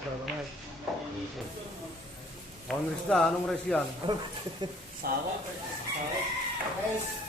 On rice na, anong rice yan? Sawa. Rice.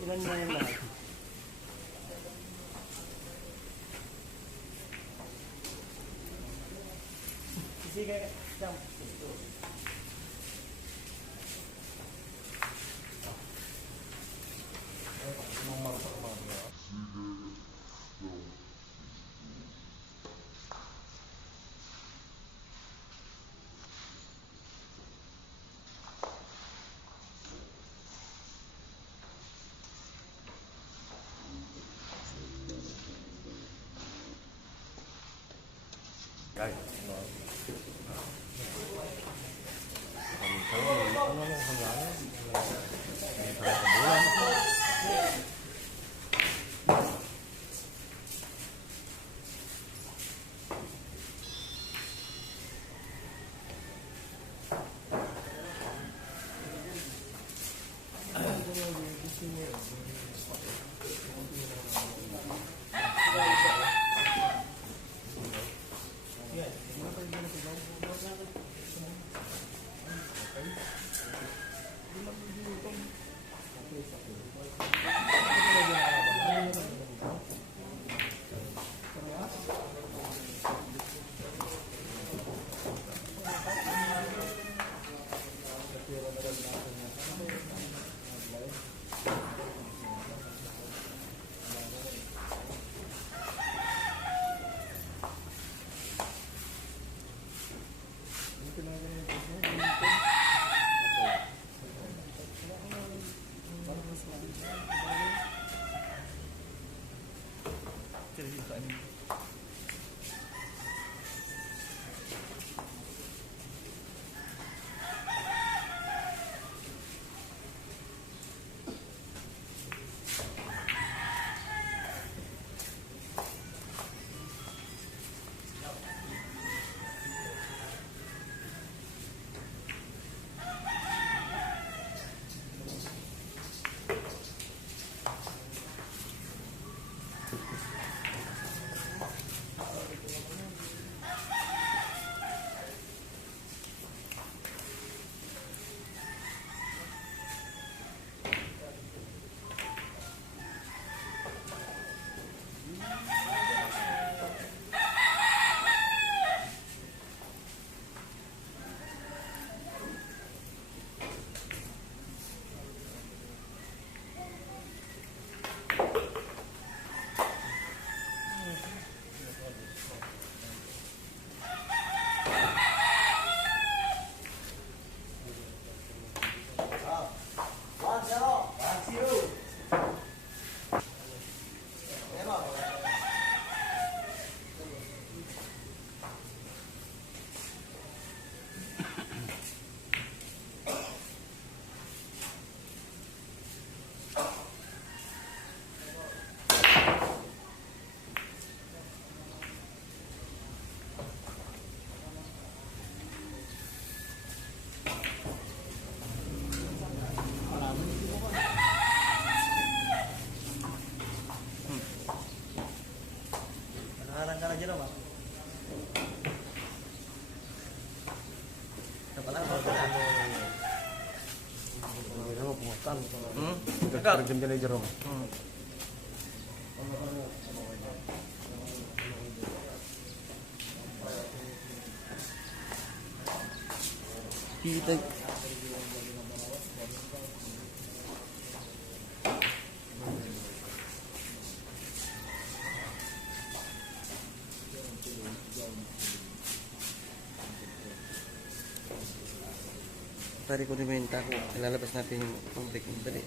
Ilan na yung lahat? Sige, jump. Guys, San. Nagkakaroon dyan ni Jerome. Kita tadi ko diminta ko, ilalabas natin yung public mo dali.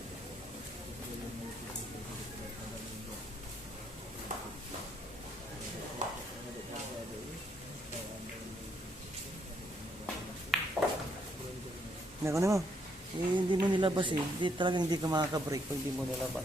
Nako na mo. Hindi mo nilabas eh. Talagang hindi ka makaka-break pag hindi mo nilabas.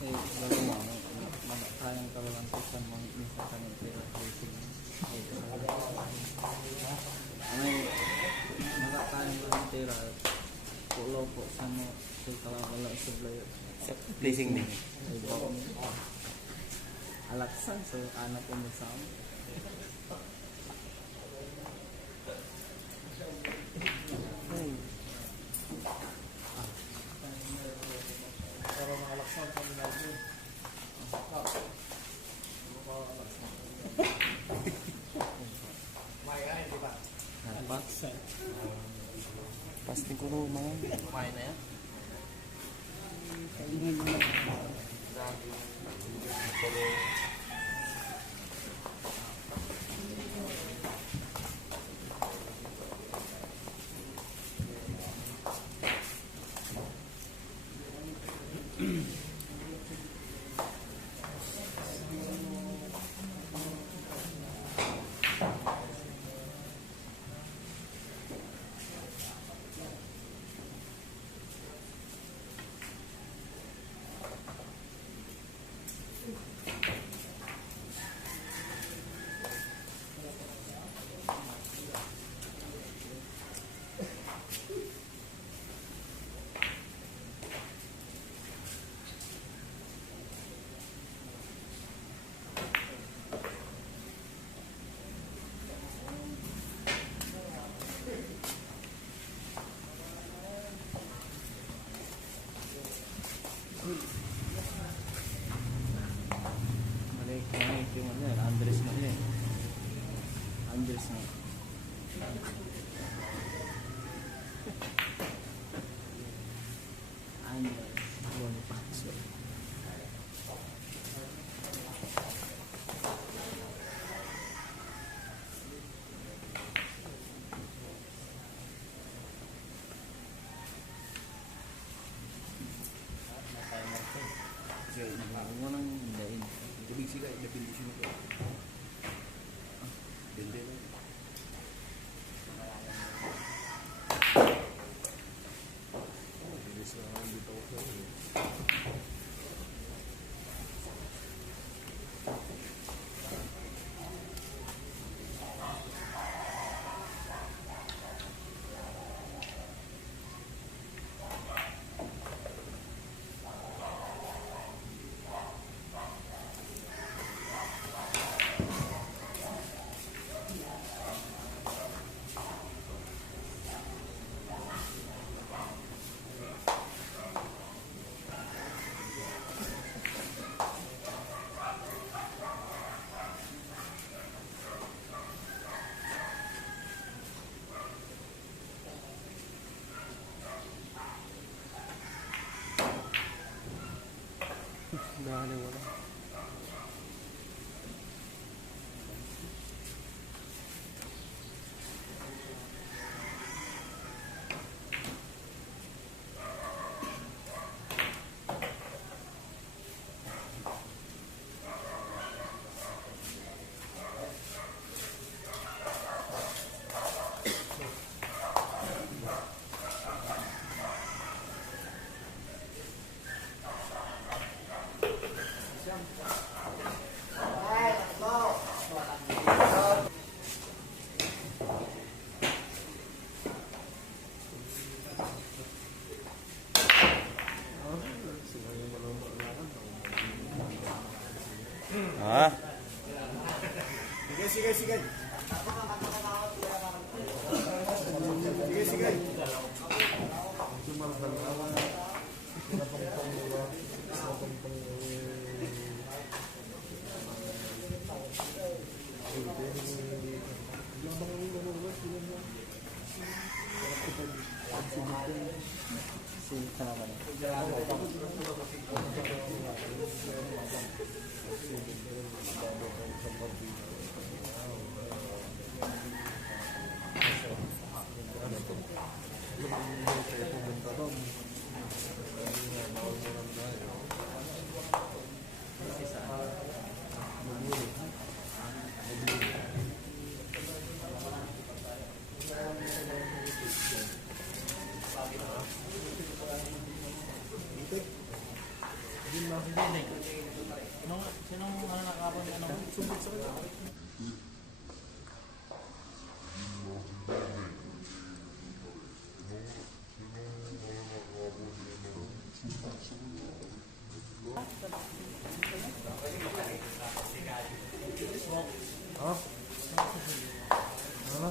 Lalu mau tayang kalau lantusan mau misalkan pira racing. Ano mga tayang lang pira pulau po sama sa kalawala sa blayo. Blazing din. Alaksan so anak ko mo sama. Para malaksan Pasting ko rin mga. Kumain na yan? Kainin mo na. Malik yung ano yan, Andres na yun. Andres na. Andres. Bonifacio. Sige, mo nang hindain. Tubig sila, napindisyon ko. Dende lang. Bilis na dito ako. Dahil wala. Ah. Sige, sige, sige. Sige, sige. Sinta naman. Sinong ano nakapon ano? Sumbot sa kanya. Ha? Ano?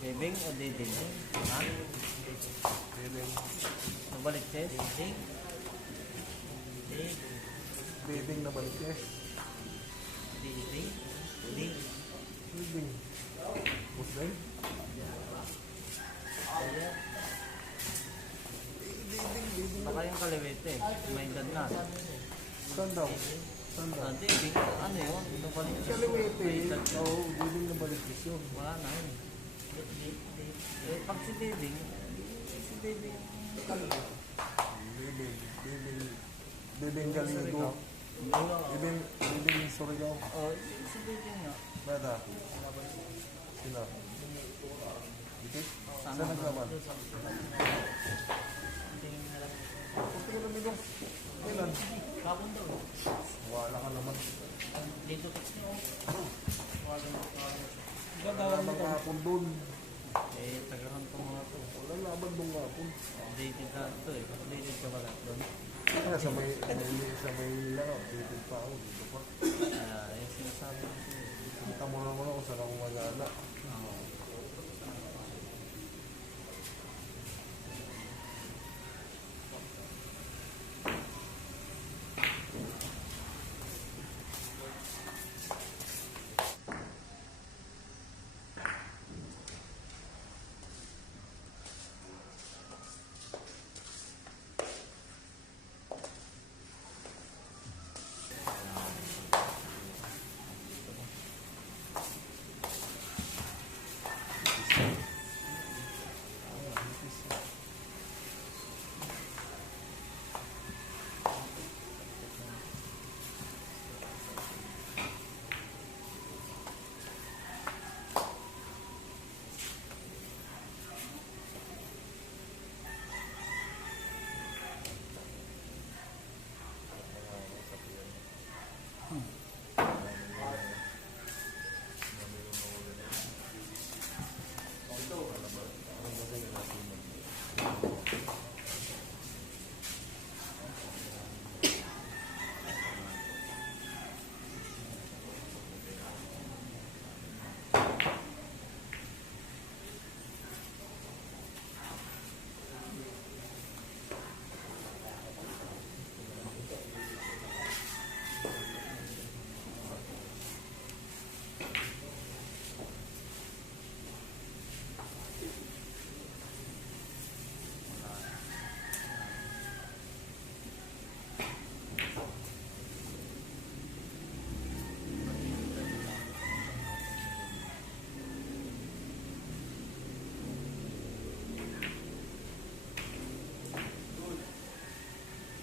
Bebeng o diding? Ha? Bebeng. Nabalik siya? Diding? Bebeng na balik eh. Diding? Diding? Building. Muslim? Baka yung kaliwete, may edad na. Saan daw? Saan daw? Hindi, ano yun? Ito pa rin Kaliwete. may edad. Oo, building na balikis yun. Wala na yun. Pag si Diding, si Diding, Building. Building Galigo. Building Surigao. oh, si Diding nga. Bada. Sila. Dikit? Saan naglaman? Kunti ko lang ito. Kailan? Kapon daw. Wala ka naman. Dito kasi oh. Wala mga hapon doon. Eh, tagaran ko mga to. Wala laban doon hapon. Updated na ito eh. Updated ka pala doon. Kaya sa may lang, dito pa ako. Dito pa. Yung sinasabi ko eh. Kita mo naman ako saan ako magana. Oo.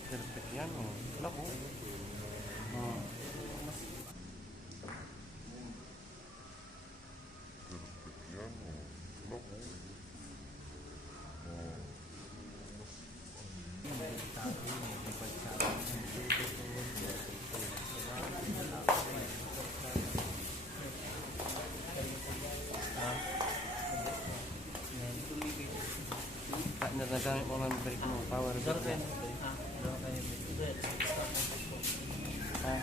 Perfect yan, oh. Lako. Oo. Nagamit mo ng brake mo, power Daro brake kayo. mo. Daro kayo. Ha?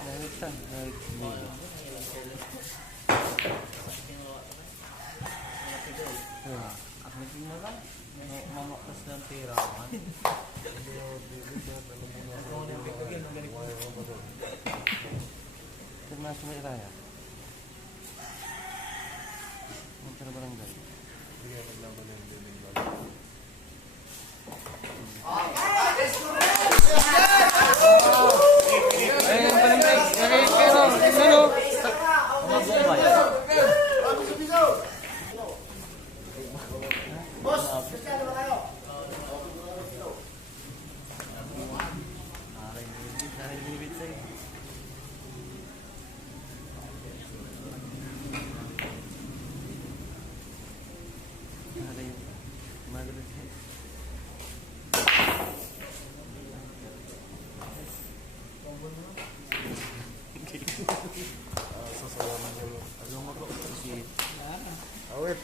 Dahil saan? Dahil Ako din na lang. Mamakas ng tira man. Termas mo iraya. Ang tira barangay. Sige, maglaban yung building lang. Ay, ang barangay. Ay, pero, ano? Mabumbay. Narilibit sa'yo. Ay, madrid. Sasawanan nyo. Ayaw mo to. Awit.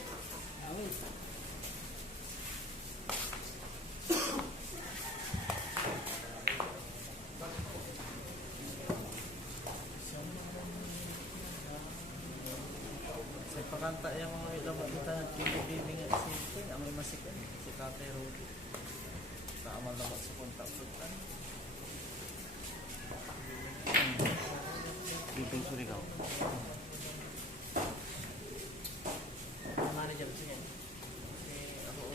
Sa pagkanta yung mga ilabat kita ng TV nga si King, amay masikan, si Kate Rudy. Sa amal naman sa kontak-kontak. Bibing Surigao. Ang manager siya. Eh, ako,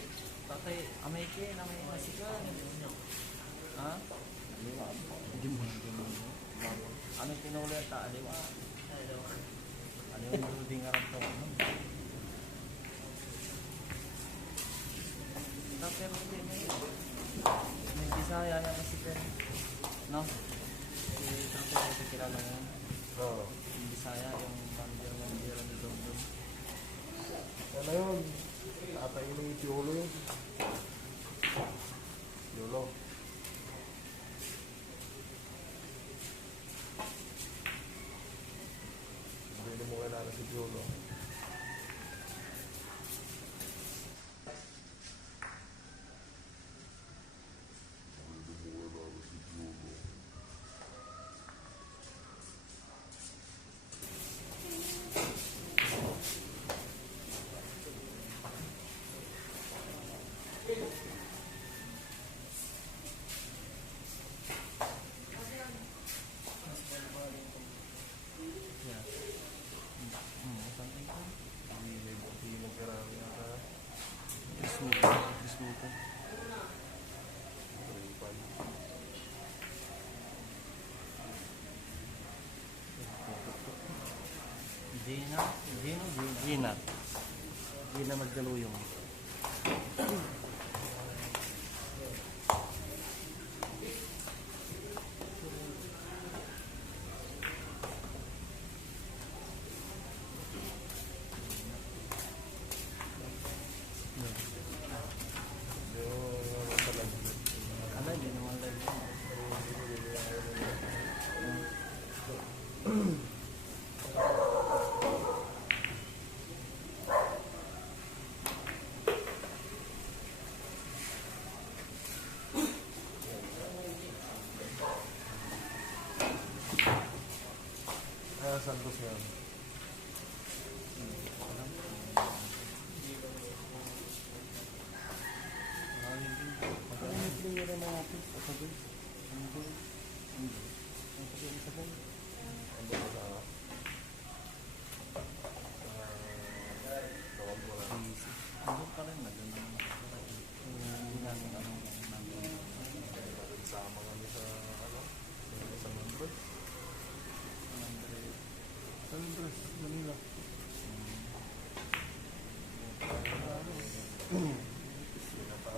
tatay, amay ko na may masikan. Ha? Aliwa. Hindi mo lang. Ano tinuli at aliwa? Ano yung building nga rin to? Pero hindi may Bisaya niya masikan. No? Si tatay ay kilala mo. Oo. Yung Bisaya, yung manager ni Dondon. Ano yun? Tatay ni Piolo yun. Piolo. Hindi mo kailangan si Piolo. Yeah. Something like that. Hindi mo kailangan yata. Krismuka. Gina. Gina. Gina Magdaluyong. Ala, hindi naman live yun. Santos yan. Ano yung player na natin? Pasagay. Ando ka sa tawag mo lang. Ano pa rin na doon naman. Hindi namin anong namin. Sama kami sa sa Mandres. Sa Mandres, Manila.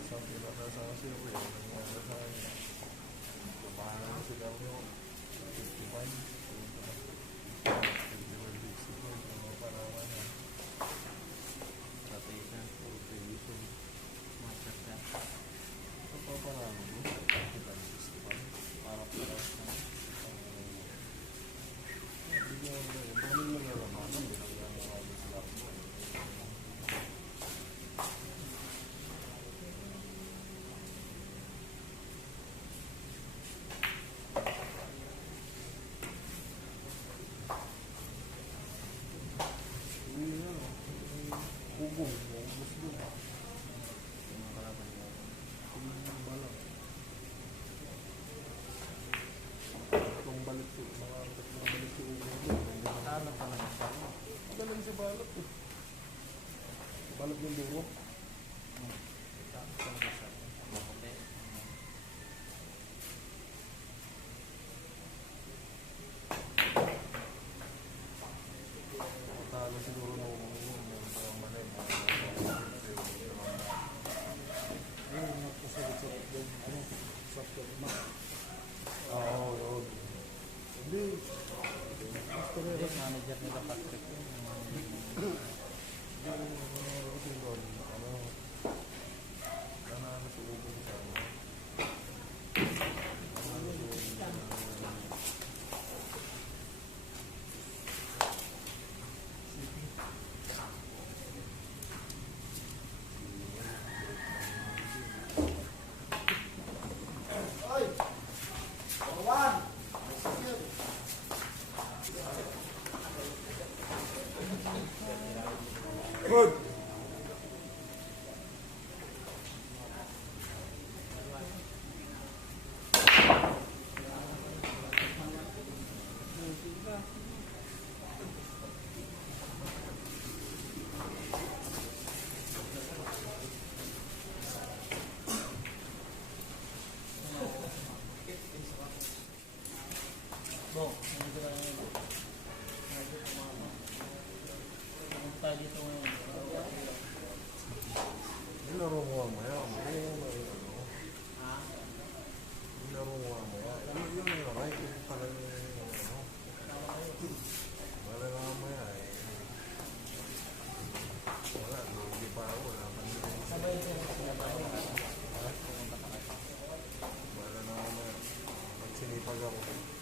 Pinatasan kasi ako yun. Nangyari sa akin. Tumahan na sila ako yun. 55. 55, 65. Ano pa naman yan. Patay ka. Television. Master ka. Ito pa pa namin. 65. Para para sa Bigyan mo na. Bumili mo na naman. Binigyan mo na sila ako. Hugong, ubos doon. mga kalaban mo. Balang. Tatlong balik si Hugong doon. Ano pa lang siya? Magaling sa balot eh. Balot yung duro. Matalo siguro na Hugong yun. Yung parang manay. Ayun, nagpasagot doon. Ano? Software mo. Oo, yun. Hindi. Hindi, manager nila Patrick yun. Kasi doon, nanalo si Hugong sa ano. Good. tayo dito ngayon. Nilaro mo mamaya. Ano? Ha? Nilaro mo mamaya. Yun yung right. Yung talagang ano. Wala na mamaya eh. Wala. Hindi pa ako. Wala pa nila. Sabay siya na sinabaw. Wala na mamaya. Magsinipag ako.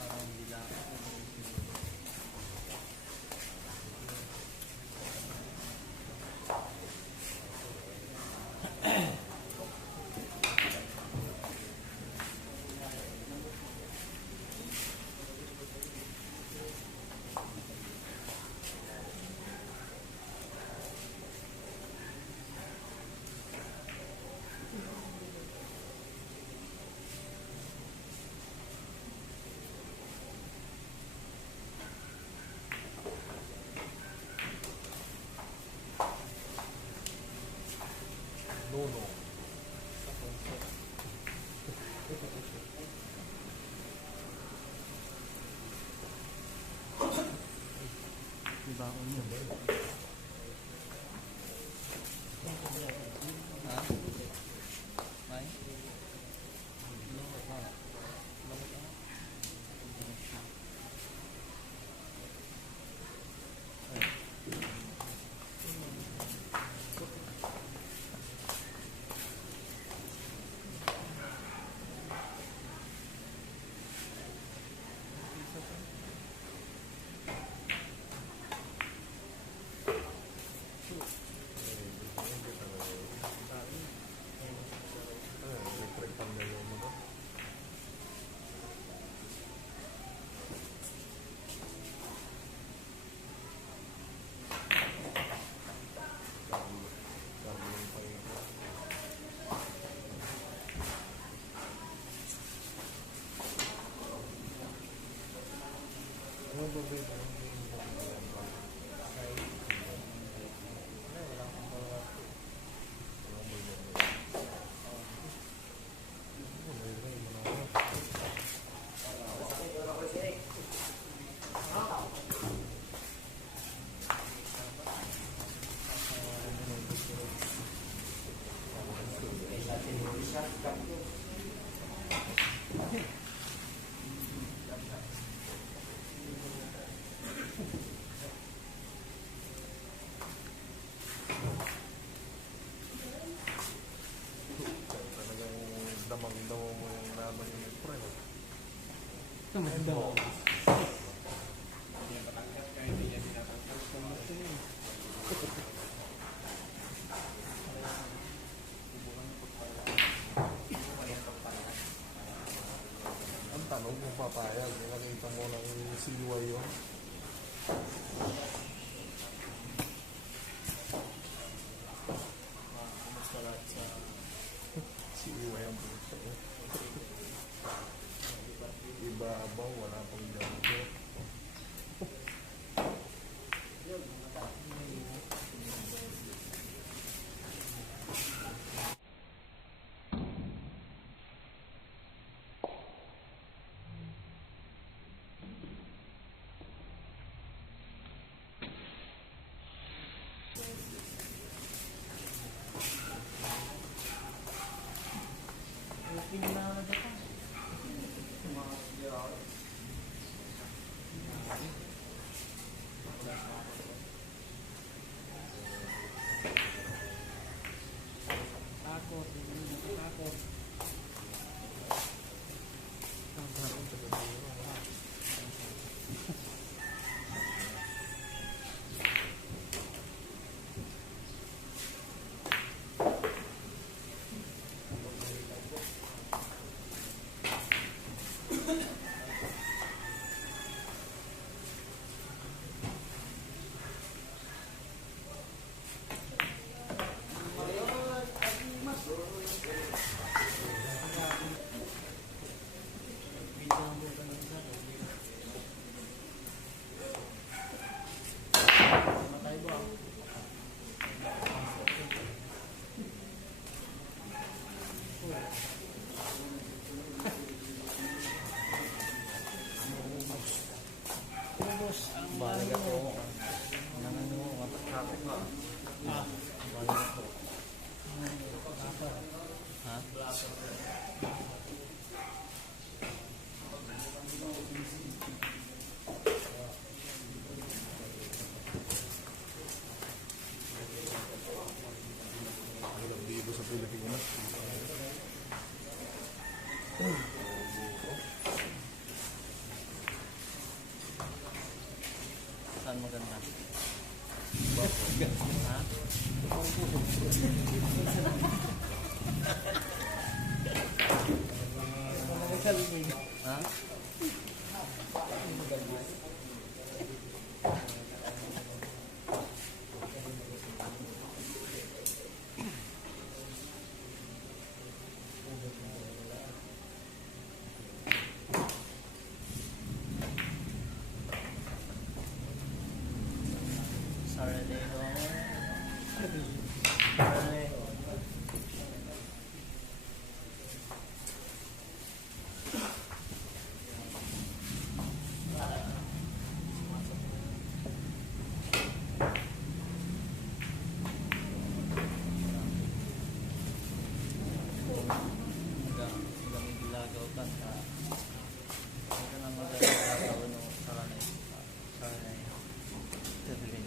Parang hindi lang. No. Diba ako yun? Ha? May? Electric fan na yung mga. Gagawin pa yun. Ano ba ba ito? Talagang damang-damo mo yung laban yung friend. Tumanda. Ang tanong kung papayag, nakita mo ng CUI yun. Kumusta lahat sa CUI ang puso. Iba abaw, wala pang gamit. Open na na ba ito? Balik ako. Nangan mo, matakapit ka. Balik ako. Ha? Walang bibo sa Pilipinas. Saan maganda? Ha? Ha? Saturday home. Saturday. Gamit ilagaw ka sa ito na magagawa no sa kanay. Sa kanay. Tadlin.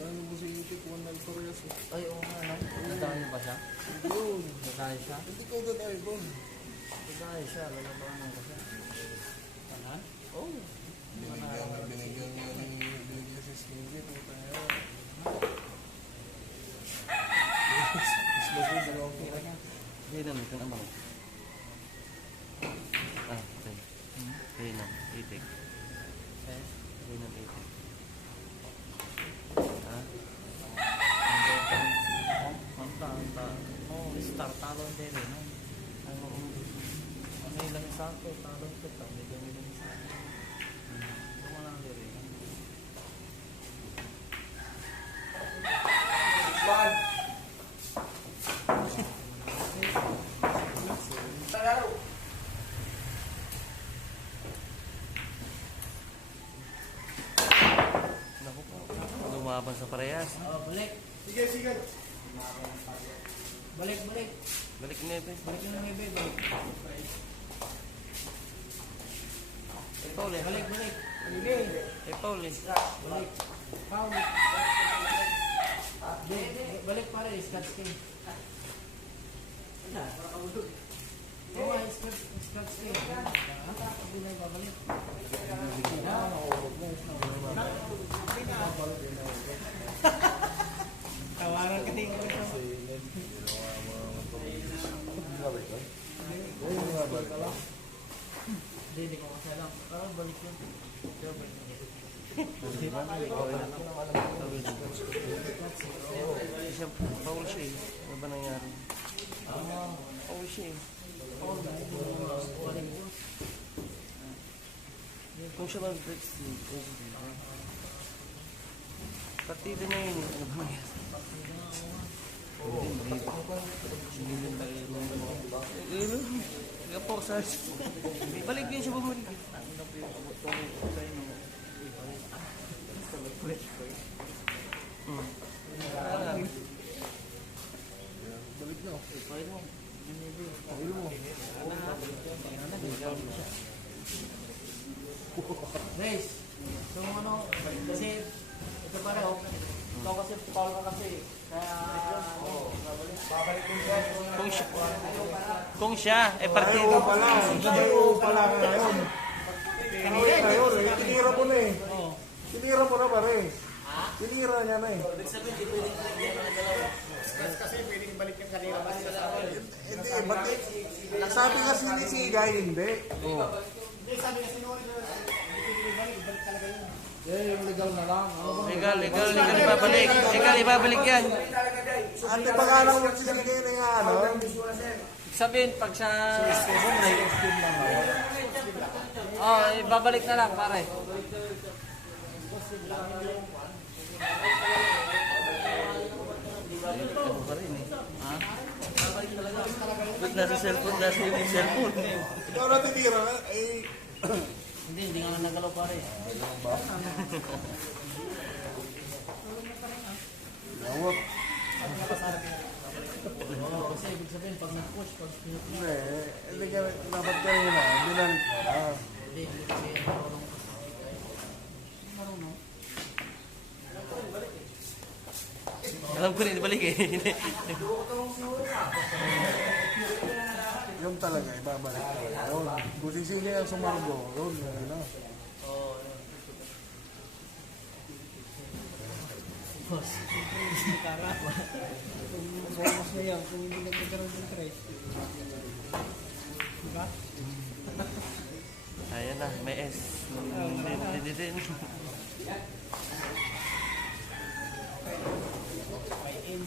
Ano mo sa YouTube? One night parehas eh. Ay, oo nga, no? Nadali ba siya? Yun. Nadali siya? Hindi ko agad album. Nadali siya, lalabanan ko siya. Ano? Oo. Binigyan niya si Stevie. Puta niya. Slow food, dalawang pira na. Hindi naman, ito naman. Okay. Hindi naman, itik. Eh? Hindi naman, itik. Anta. Oh, star talon din eh. No? Ano ilang isa ko, talon ko. Medyo ilang isa. Ano lang din eh. Naku po. Lumaban sa parehas. Oh, balik. Sige. Balik. Balik na ito. Balik yung may balik. Ikaw ulit. Balik. Ikaw ulit. Balik. Foul. Balik pa rin, scotch tape. Oo, scotch tape. Hindi na ibabalik. Tawaran ka din ko ito. Hindi ko kasalang. Parang balik yun. Siya, Paul siya eh. Ano ba nangyari? Paul siya eh. Kung siya mag-break sleep, partida na yun eh. Ano ba nangyari? Kaya po, sir. Balik din siya bumalik. Balik na. Guys, so ano, kasi ito pareho. Ito kasi foul ka kasi. Kaya babalik din siya. Kung siya, partido. Pala ngayon. Tinira mo na eh. Tinira mo na pare. Tinira niya na eh. Kasi pwedeng balik yung kanina ba sila sa akin? Hindi, ba't sabi kasi ni Sigay, hindi. Hindi, sabi kasi nung hindi pwedeng balik, balik talaga yun. Yung legal na lang. Legal ibabalik. Legal ibabalik yan. Ate, baka lang mo sinigay na yung ano. sabihin pag sa Oh, babalik na lang, pare. Ano pa rin eh. Ha? Ba't nasa cellphone? Nasa yung cellphone. Ikaw na tinira, eh. Hindi nga nagalaw pare. Lawak. Kasi ibig sabihin, pag nag-push, pag Hindi ka, dapat ka rin na. Binalik mo na. hindi kasi marunong. Marunong. Alam ko rin, balik eh. Yun talaga, ibabalik ko. Yun. Kung sisili ang sumarbo, yun, yun na. Oo, yun. Boss, karapa. Kung bonus na yan, kung hindi nagkakaroon ng tres. Diba? Ayan na, may S. Hindi din. May in.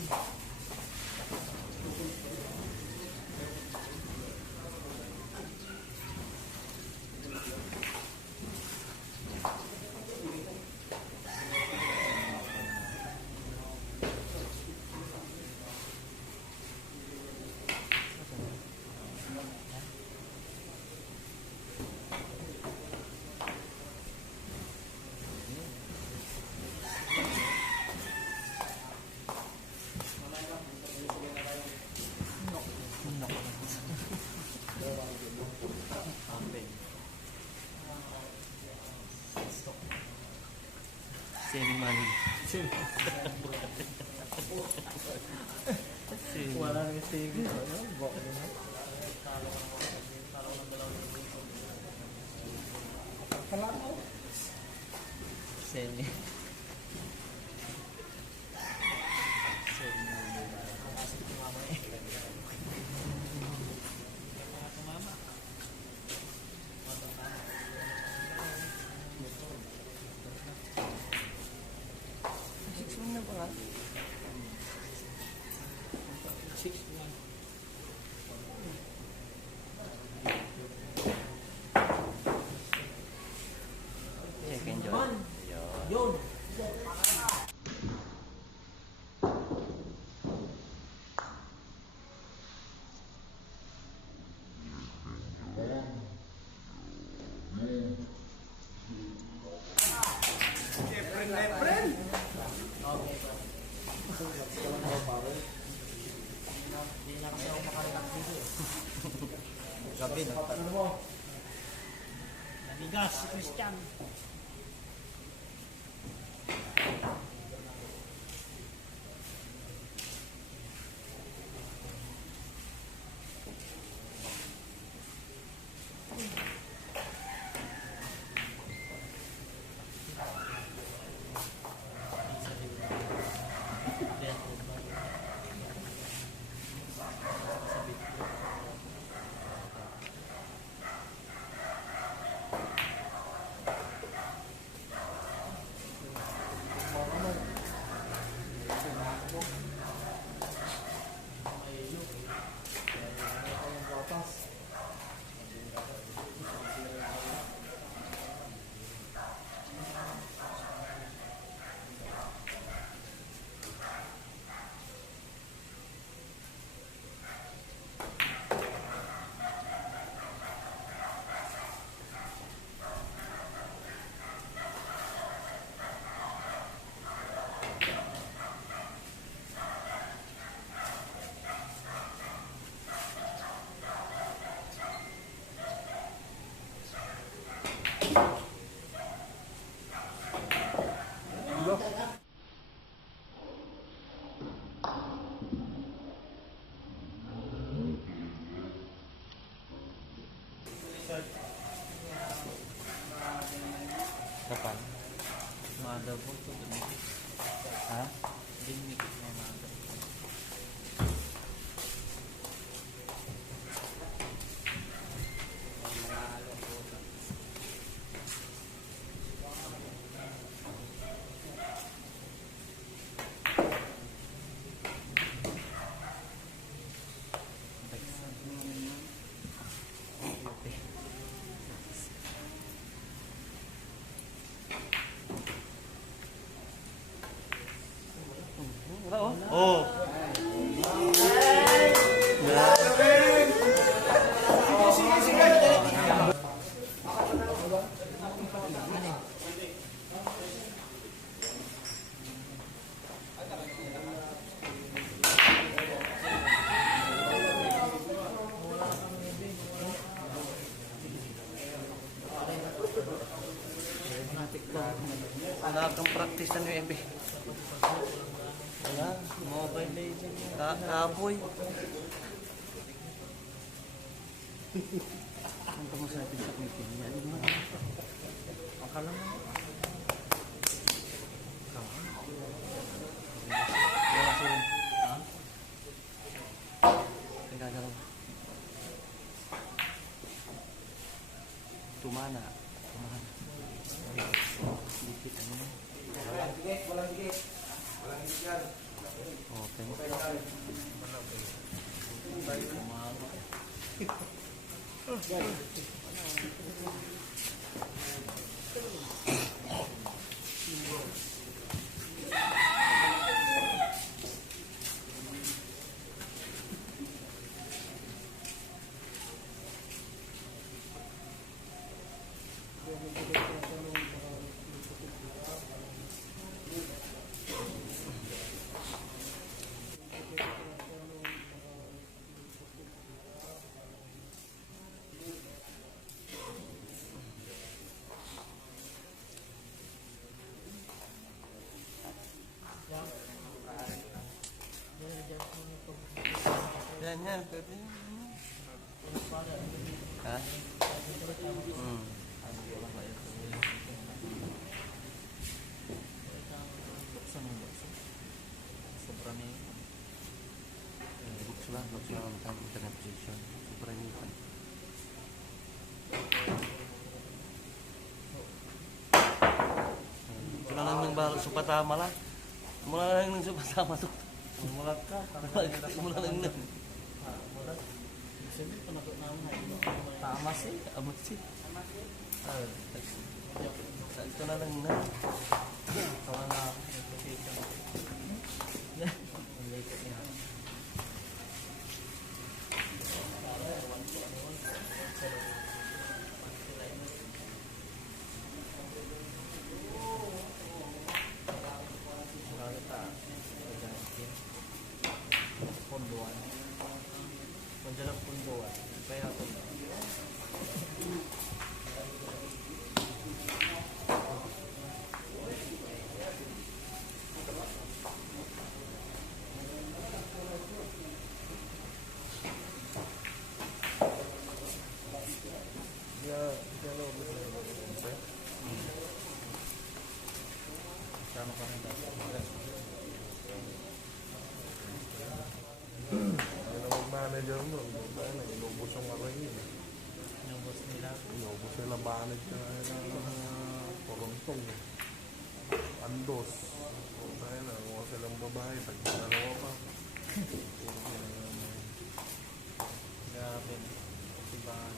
Saving money. Wala nang saving. Bok na. Semi. Check enjoy. Yun. Hindi na kasi ako makarelak dito. Gabi na. Nabigas si Christian. Kapan? Mother po ito. Ha? Dinig na mother. practice ng UMB. Wala. Mobile Legends. Kapoy. Ang kamusta natin sa meeting? Yan mo. Akala mo. Wala sila. Ha? Ang gagalaw. Tumana. Dikit ano mo. Walang dikit, walang dikit. Walang dikit yan. Open. Umaga. Yan, yan. Pwede yan. Ha? Buksan mo ba? Sobra na yun. Books lang. Books lang ang time internet position. Super inipan. Ito na lang ng baro. Supatama lang. Mula lang ng supatama to. Mulat ka. Mula lang ng... Mulat. Sabi ko na ito naman. Tama siya. Amat si. Ito na lang na. Tawa na ako. Ang late niya. Punduan. Menjelang punduan. Kaya ako. Sama kami dati. Ano mag-manager mo? Inubos yung aray yun. Inubos nila. Inubos nila manager ng Torontong. Andos. Tayo na, mga silang babae. Tag-dalawa pa. Grabe. Sibahan.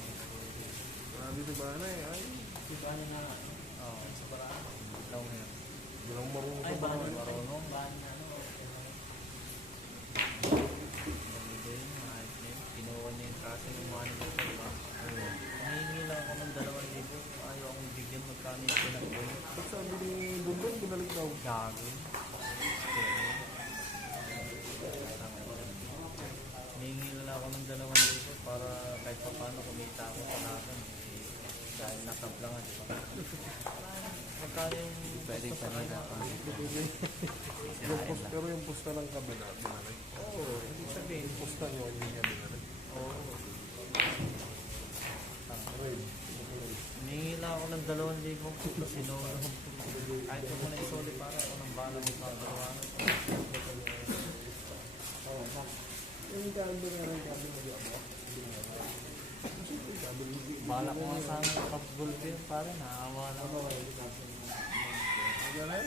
Grabe diba na eh. Ay, Sibahan na. Oo, sa paraan. Long hair. hindi lang marunong Ay, sa bahan bahay. na marunong. Bahan na ano. Maganda yun, mahal din. Kinuha niya yung kasi yung money ko, diba? Nahingi lang ako ng 2,000. Ayaw akong bigyan magkano yung pinag-uwi. Ba't sabi ni Dundon, binalik daw? Gago. Hihingi lang ako ng 2,000 para kahit pa paano kumita ako sa laban. Dahil nakablangan, di ba? Magkano yung Pwede gusto pa sa nila. kanya? Pero yung pusta ng kabila, binalik. Oo, ibig sabihin. Yung pusta nyo, hindi niya binalik. Oo. Red. Hihingi lang ako ng 2,000 kung sinulong. Kahit huwag mo na isuli para ako ng bala mo sa dalawanan. Yung gamble nga ng gamble mo diyan mo. Bala ko nga sana pag-gulpin para naawa lang ako. Diyan na?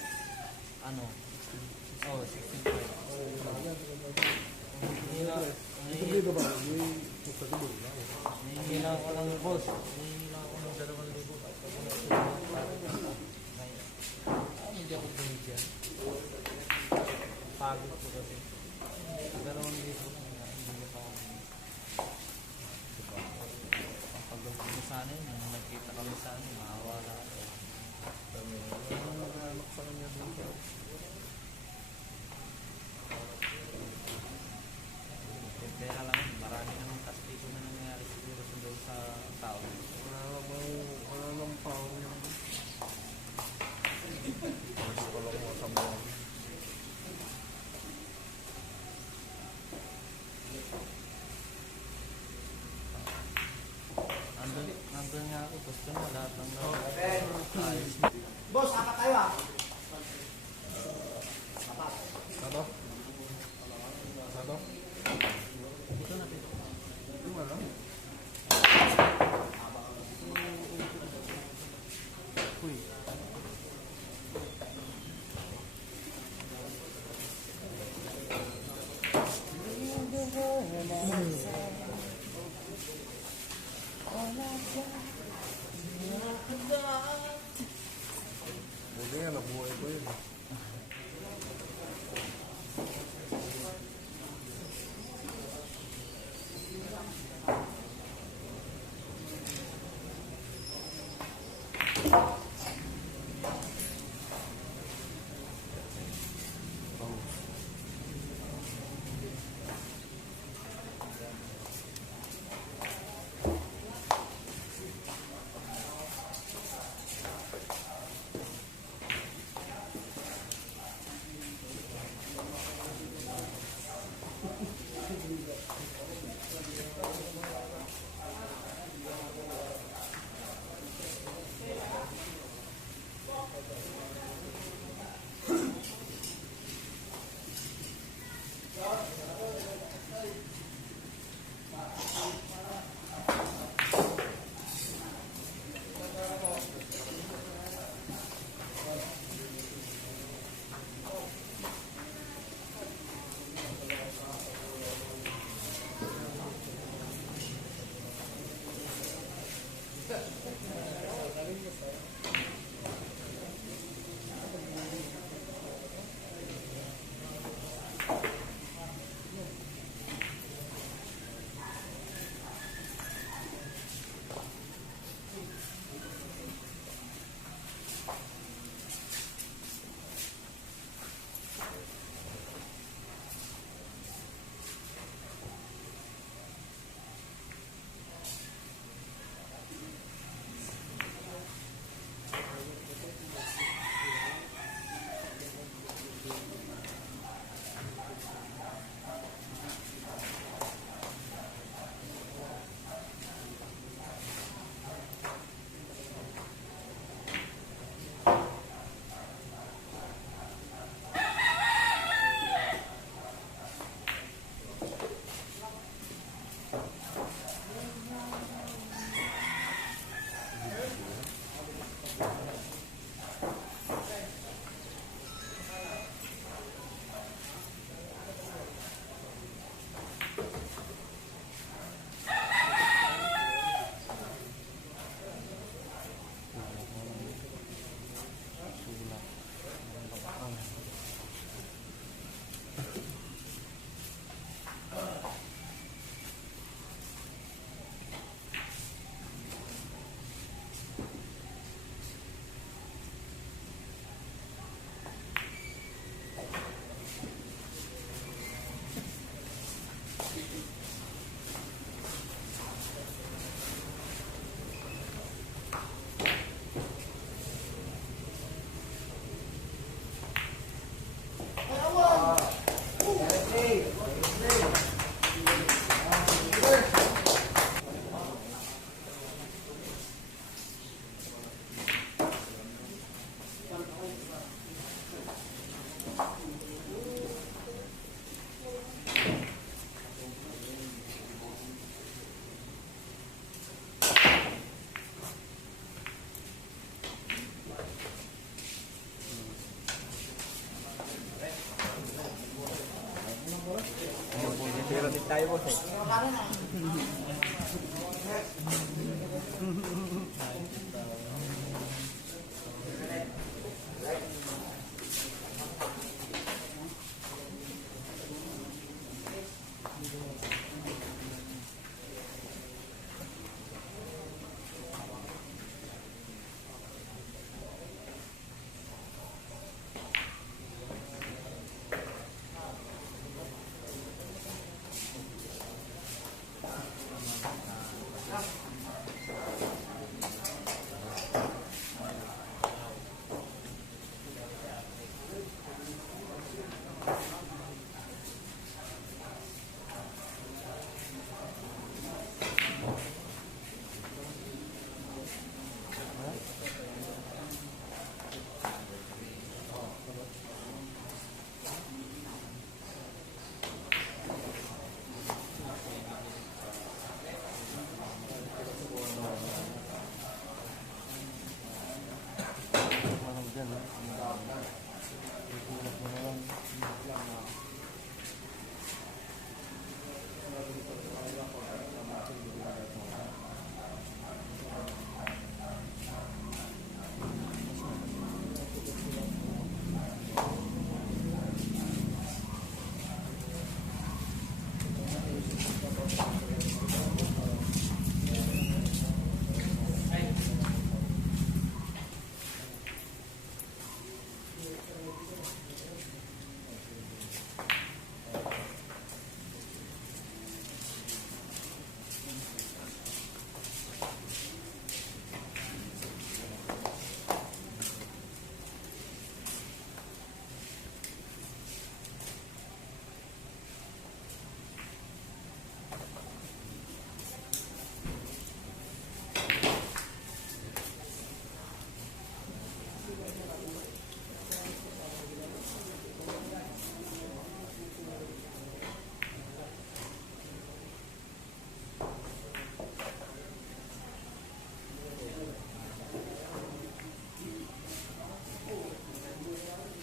Ano? Oh, 16.5. Hindi ba ba? Yung pusta ko doon. Hihingi lang ako ng boss. Hihingi lang ako ng 2,000 at ako na ito para ngayon. Hindi ako binigyan. Pagod ko kasi. 2,000 hindi pa ako binigyan. Diba? Pag ko sana yun, nung nagkita kami sana, maawa lang ako. Ano nag-anak sa kanya dito? Kaya lang, marami namang kastigo na nangyayari siguro sa tao. Wala nang pao yung... Gusto ko lang Nandun nga ako, gusto mo lahat ng ayos. Boss, apat tayo ah. Ano? Ano? Dito na dito. Lima lang. Uy. Buti nga, nabuhay ko yun.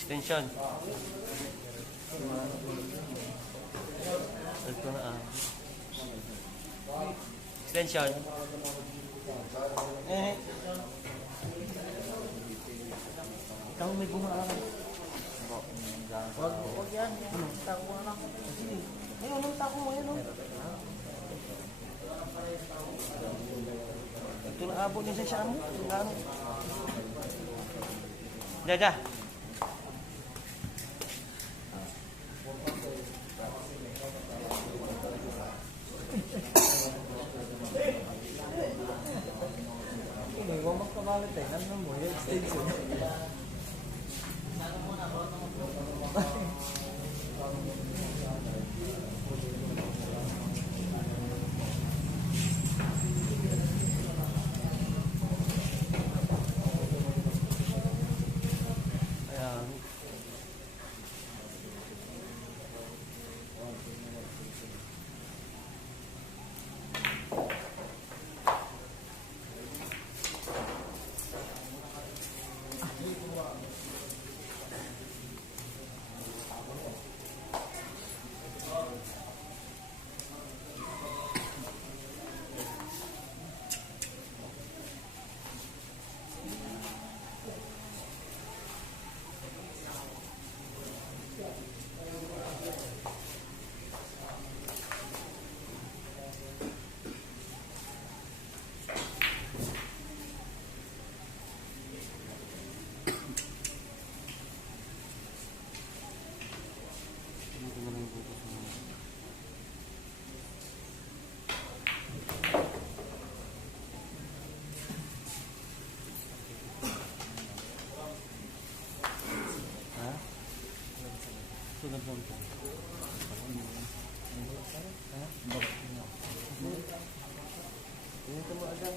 Extension. Ito na extension. Ikaw may bumarang. Wag yan. Tako mo na ako. Sige. Ayun, anong tako mo? Ayun, ito na abot niya sa siya mo. Ano? Dada. Huwag magkabalit eh. Ano mo? Yung extension. Ayan. Sunod lang po. Ito mo agad.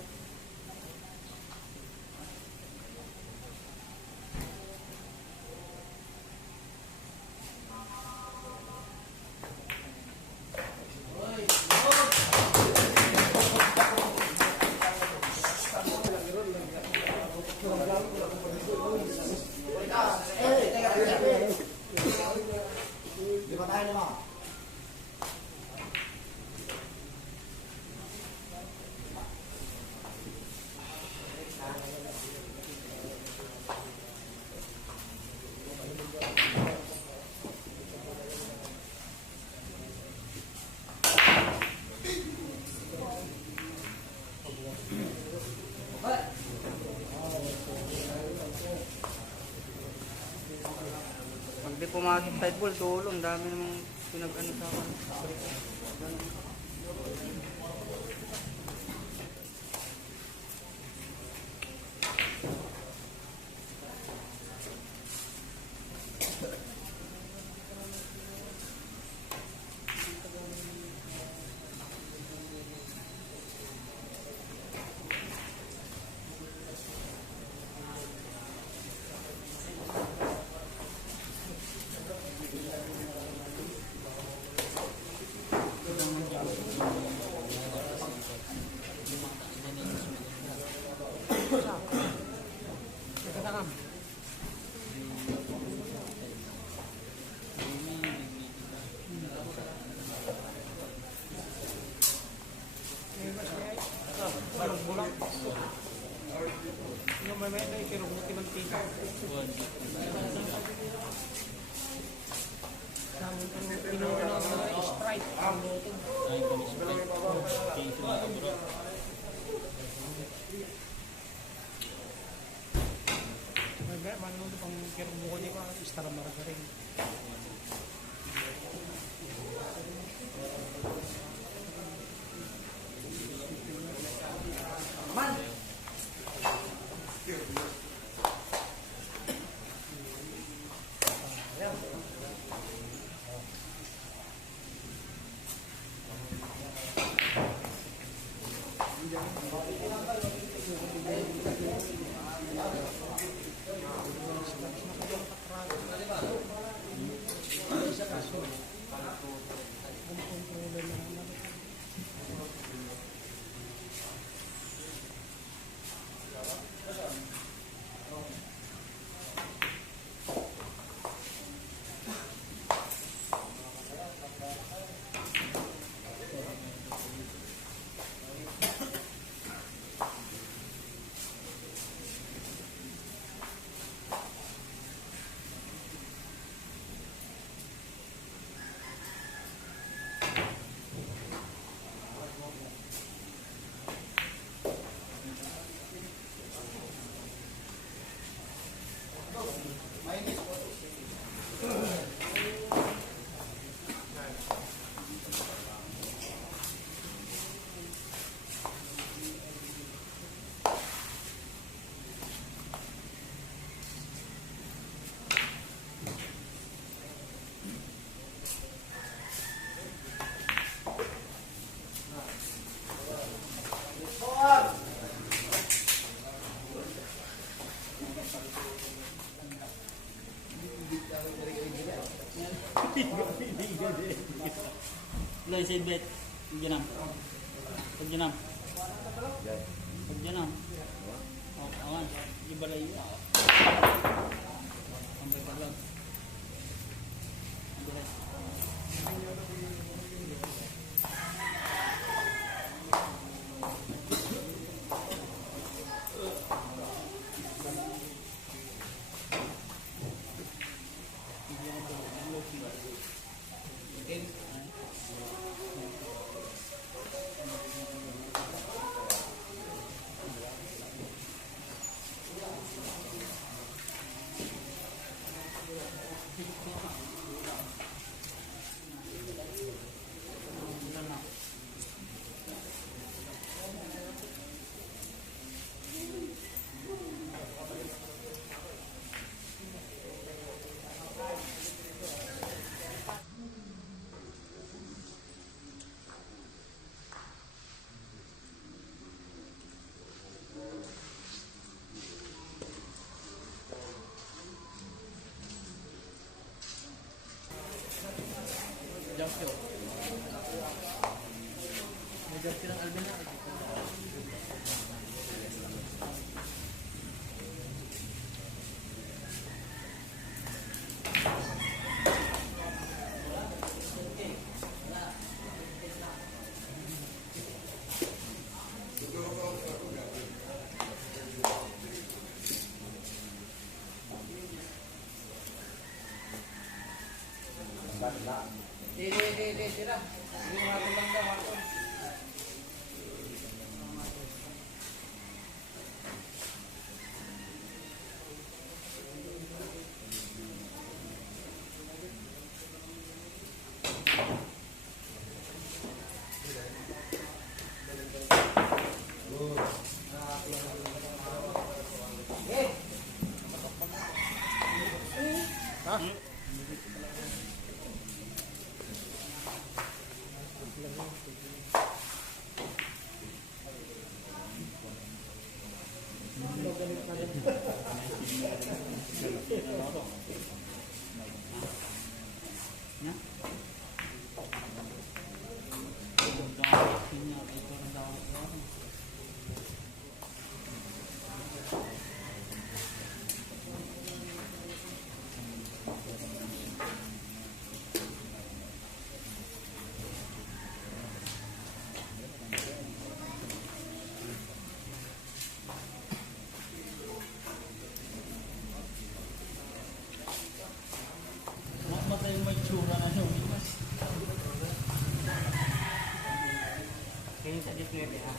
Di ba tayo naman? Pag di pumasok tight ball, dulo. Ang dami namang pinag-ano sa akin. Yung may may kirong mo tinagpita. Pinuha na mga strike. May manong pang kirong mo ko di ba? Istara maragaring. Balay si Bet. Pagyanam. Pagyanam. Pagyanam. Oh, awan. Ibalay yun. Sampai palag. Ambilay. Jauh. Ngejar kirang Albina. Tira. Ini mga lang daw ako. May tsura na siya umimas. Kaya sa display ha.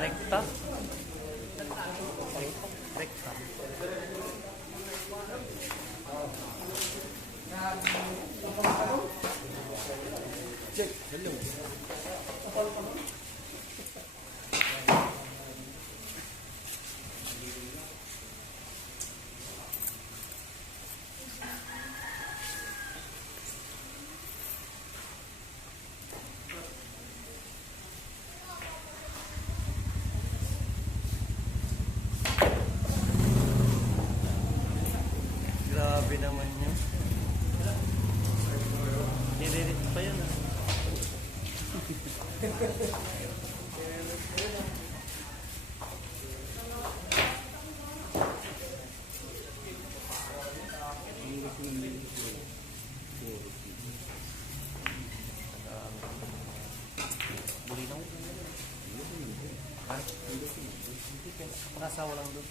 Rekta. Rekta. Grabe naman yun. Diririt pa yun. Ah. Bulinaw? Ha? Nasa walang doon.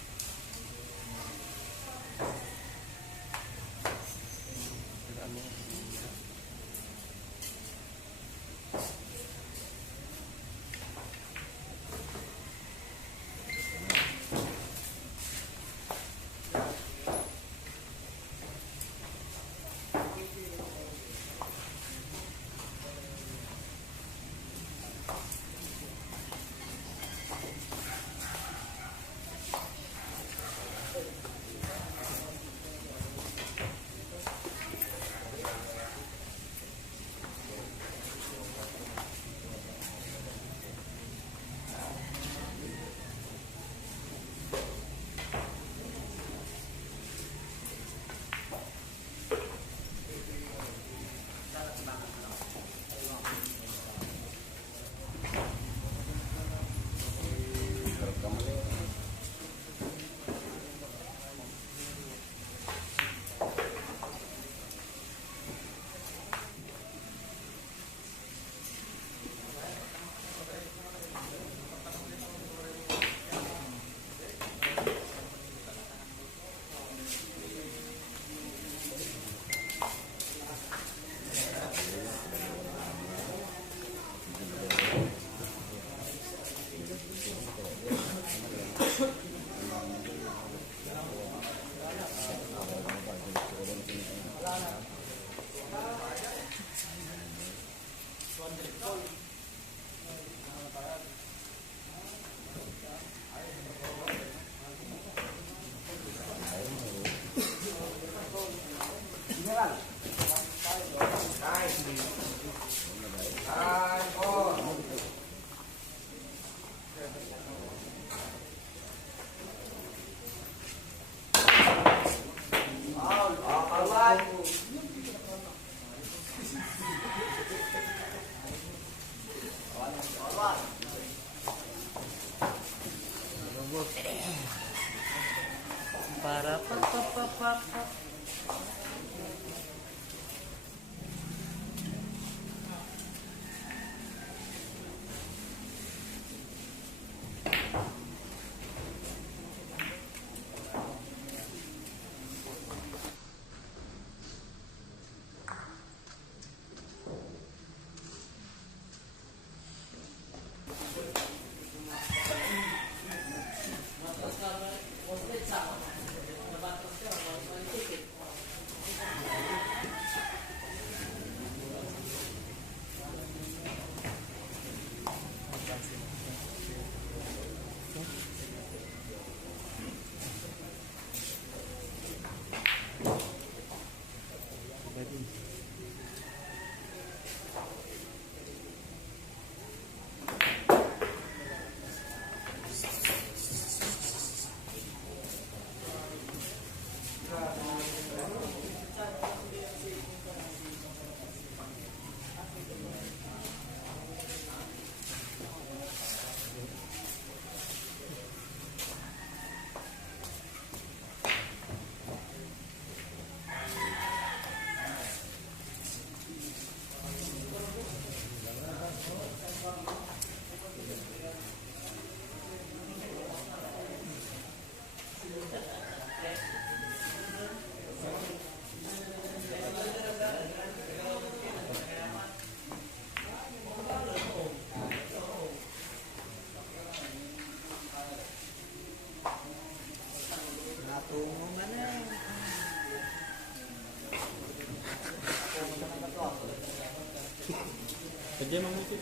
Pwede mamuti.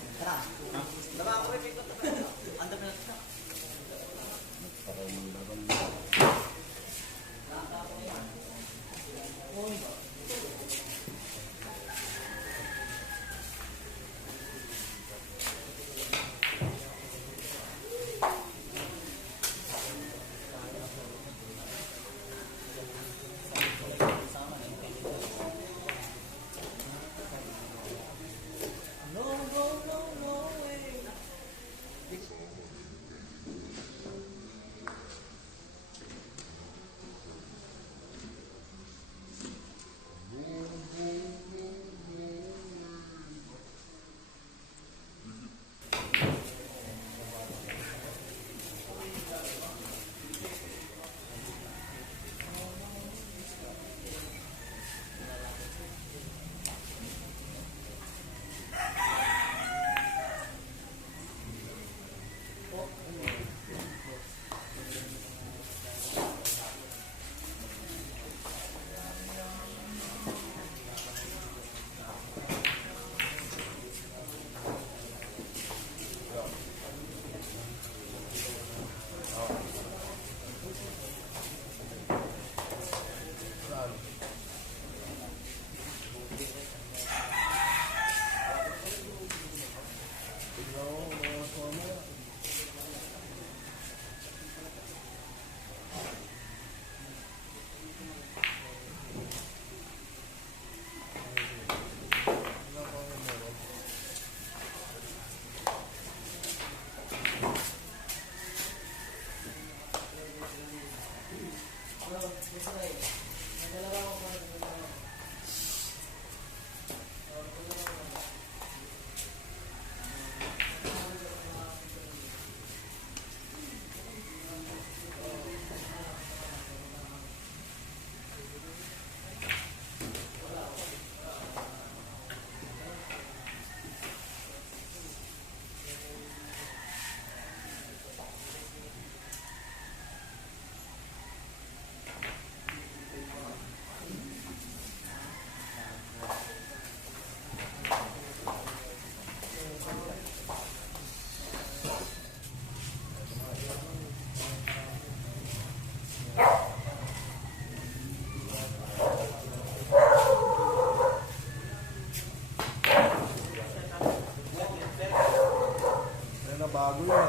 Bago yun.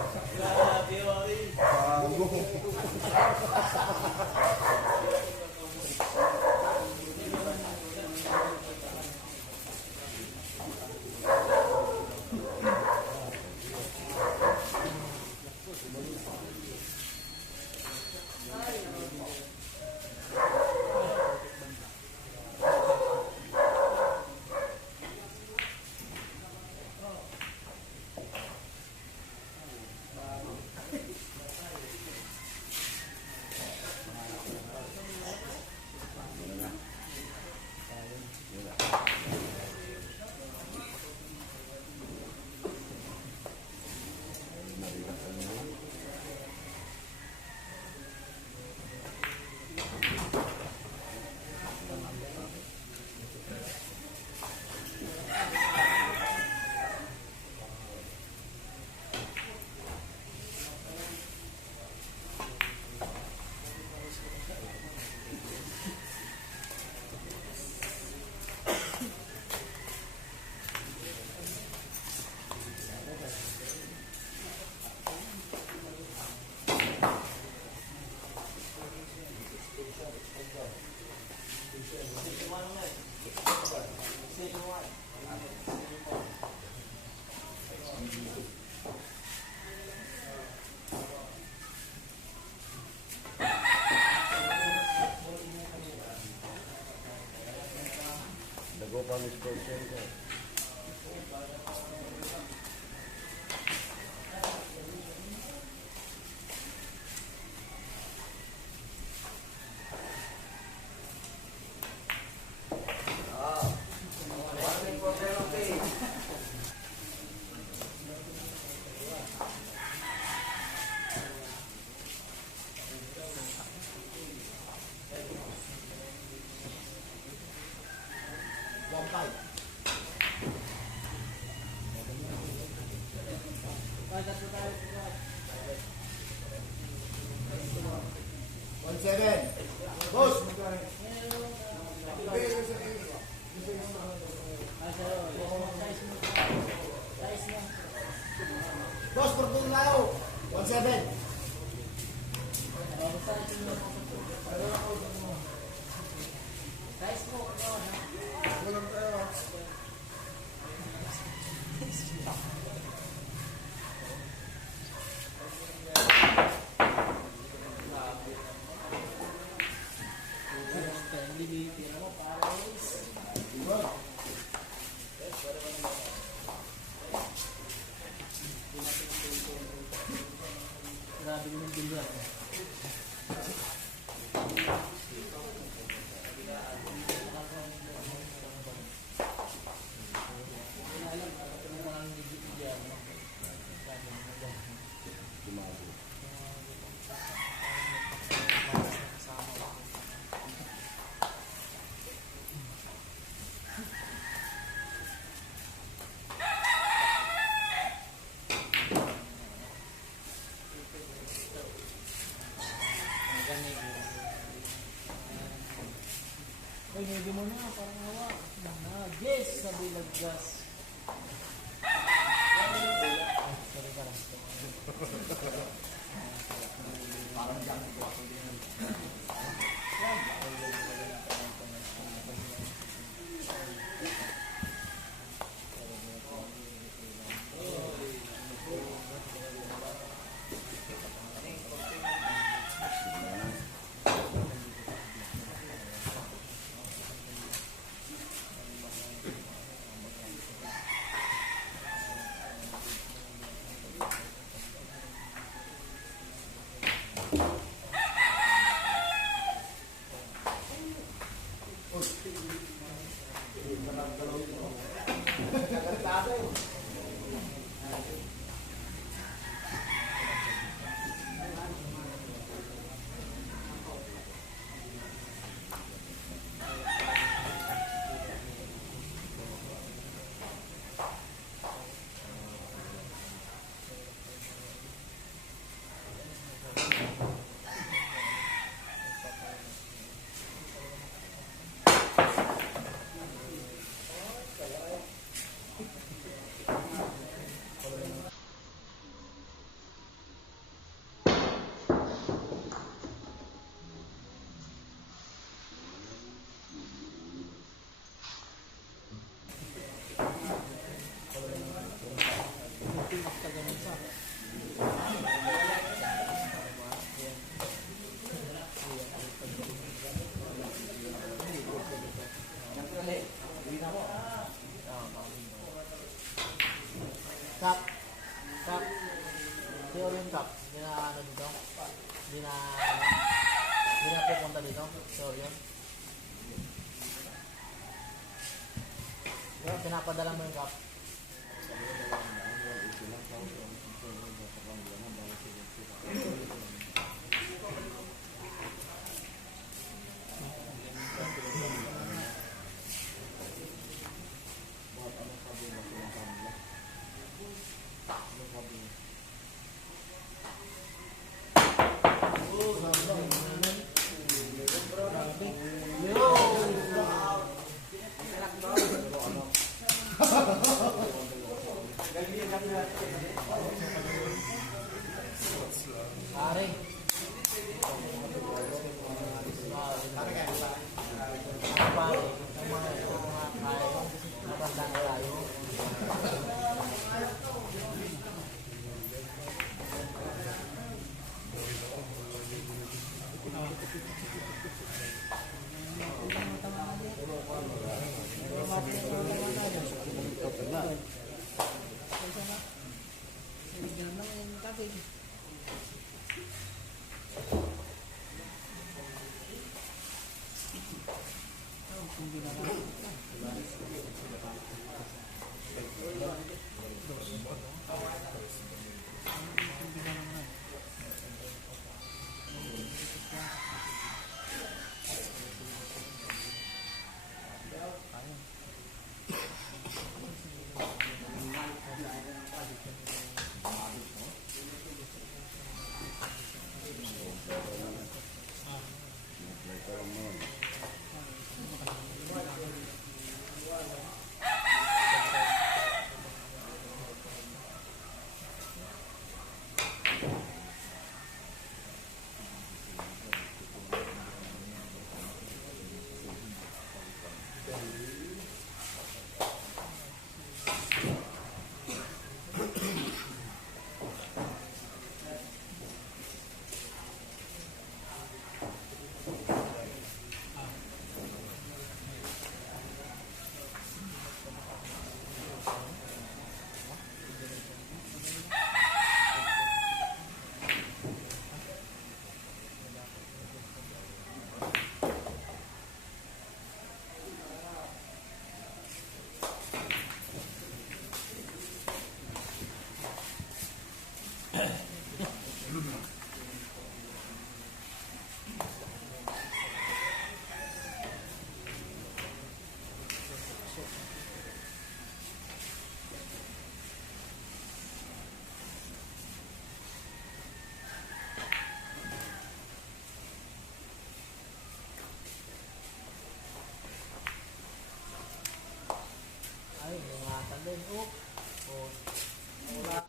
Bago. Boss! Boss, por doon lao. 17. Walang tayo. Grabe yung bilyar. Ay, medyo mo na, parang hawa. Yes, sabi laggas. Sorry, parang. Kap. Kap. Si Orion Kap. Hindi na ano dito? Hindi na pupunta dito? Si Orion? Pinapadala mo yung Kap. Pare. Pare, ang mga kaya, matanda na tayo. din, oh. Oh. Wala.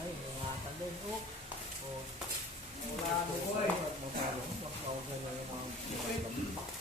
Ay, ingatan din, oh. Oh. Wala mo, boy. Matalong, magkaugan na yung mga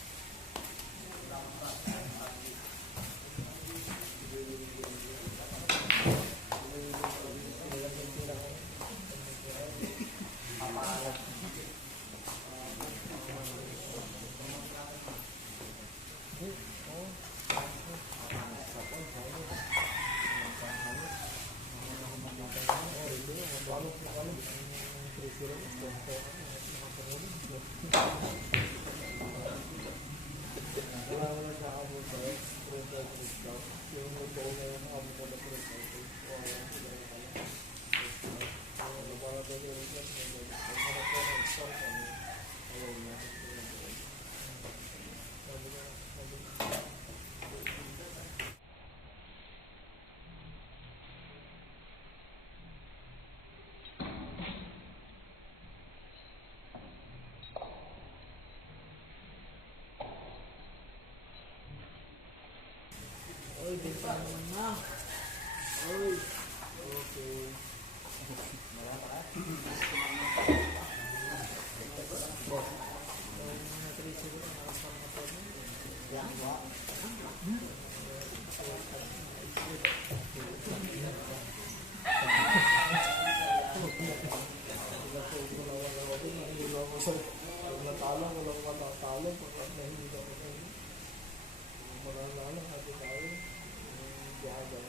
Oy, di pa naman na. Oy. Okay. Natalo, walang matatalo. Pagkat nahindi ako kayo. Mananalo, hati tayo. Diyaga.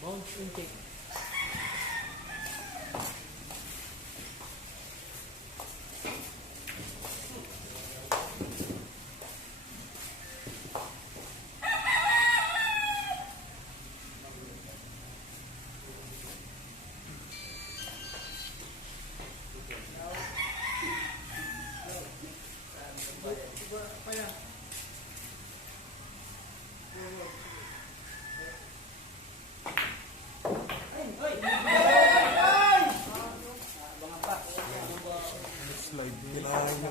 Bounce intake. Slide. Kailangan niya.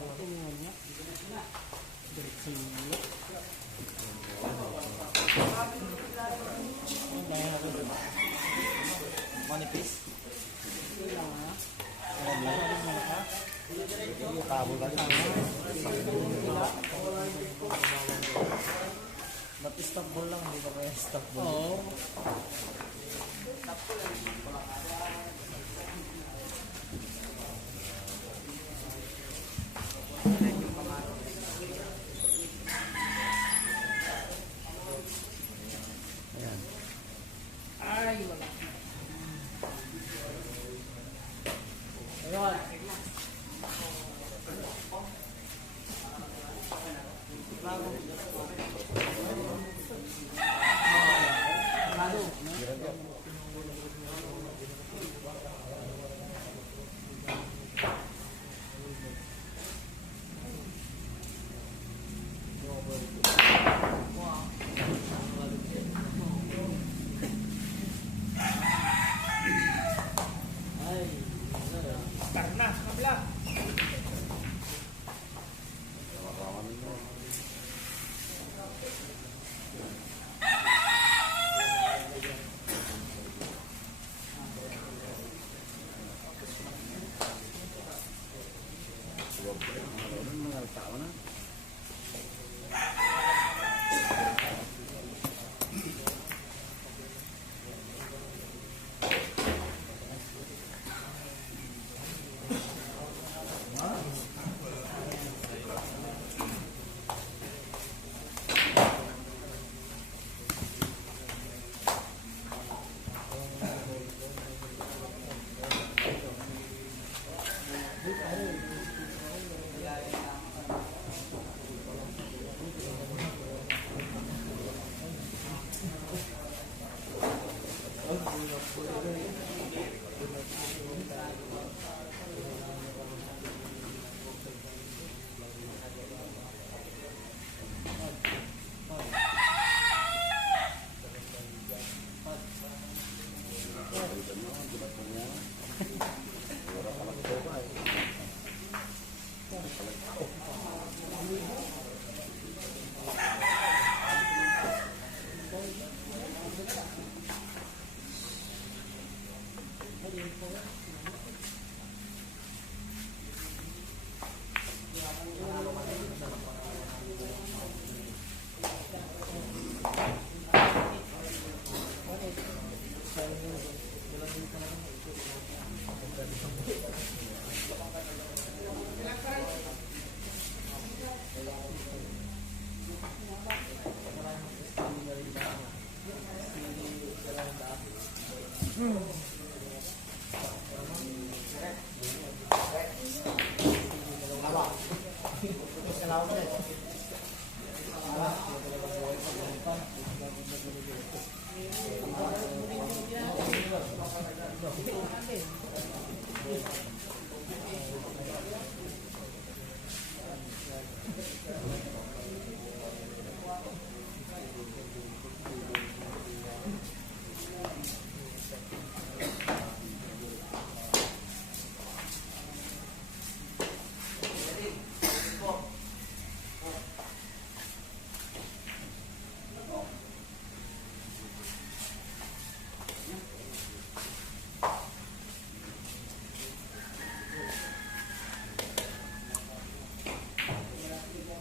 Manipis. Tabol ka lang. Ba't stop ball lang? Hindi ba kaya stop ball? Oo. Ay, wala. Ayun.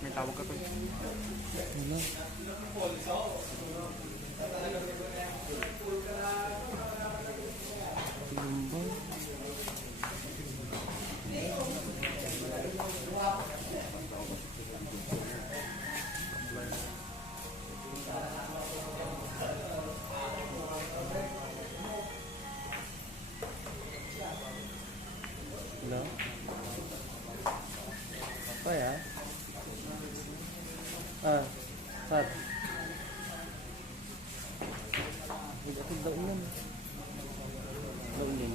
May tawag ka to. Ano? Tumba. Hello? Apa ya? Sat. Tidak daun yan. Daun yan.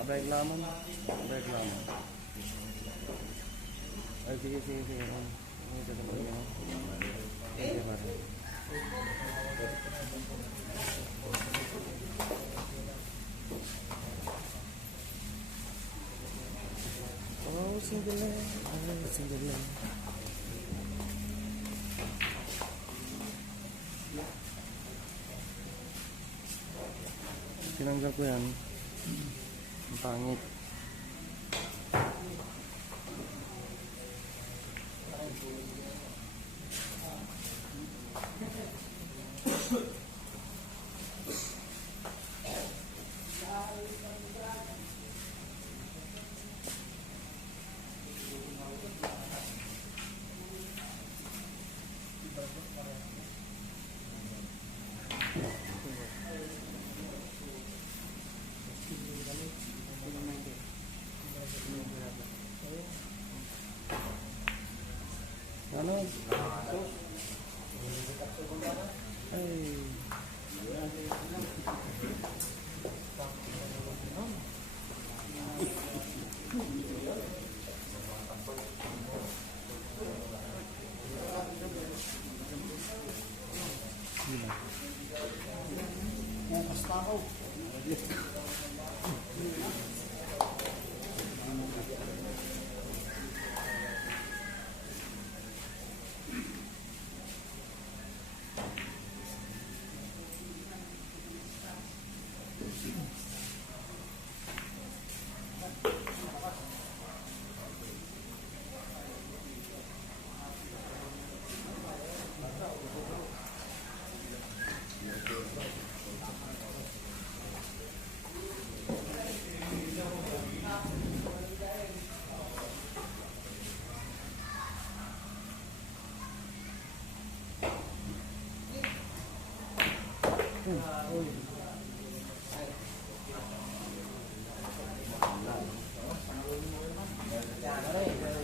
Abay laman. Abay laman. Ay, sige. Ini kita pakai yang. Oke, pare. Oh, single lang. Single lang. Tinanggal ko yan. Ang pangit. Ano? Ay. Basta ako.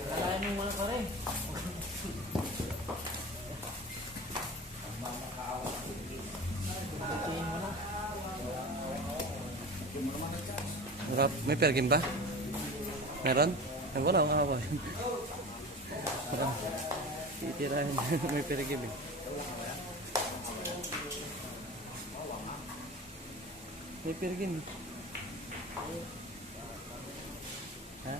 Kalahin mo muna pare. May pergin ba? Meron? Ay, wala akong awa. Titirahin. May pergin eh. Pipirgin. Ha?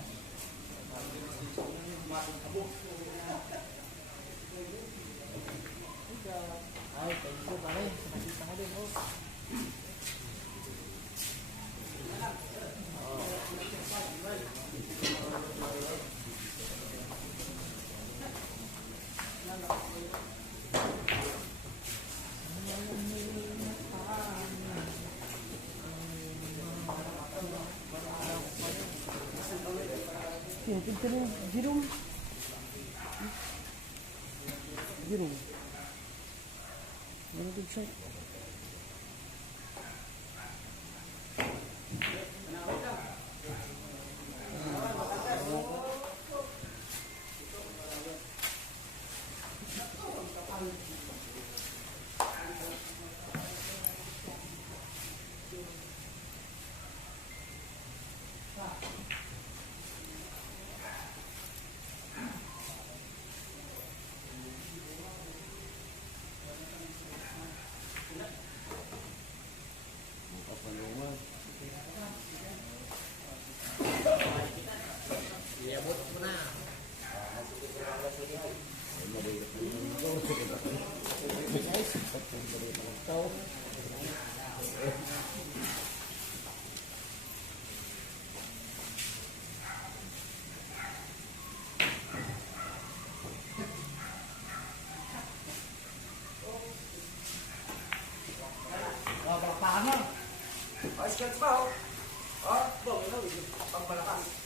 Ay, thank you pare. Nakita mo din, oh. Tinitid ka rin, Jerome. Jerome. Tinitid siya. Palakpakan mo. Ayos ka pa, oh. Oh, bong, ano, pagpalakas.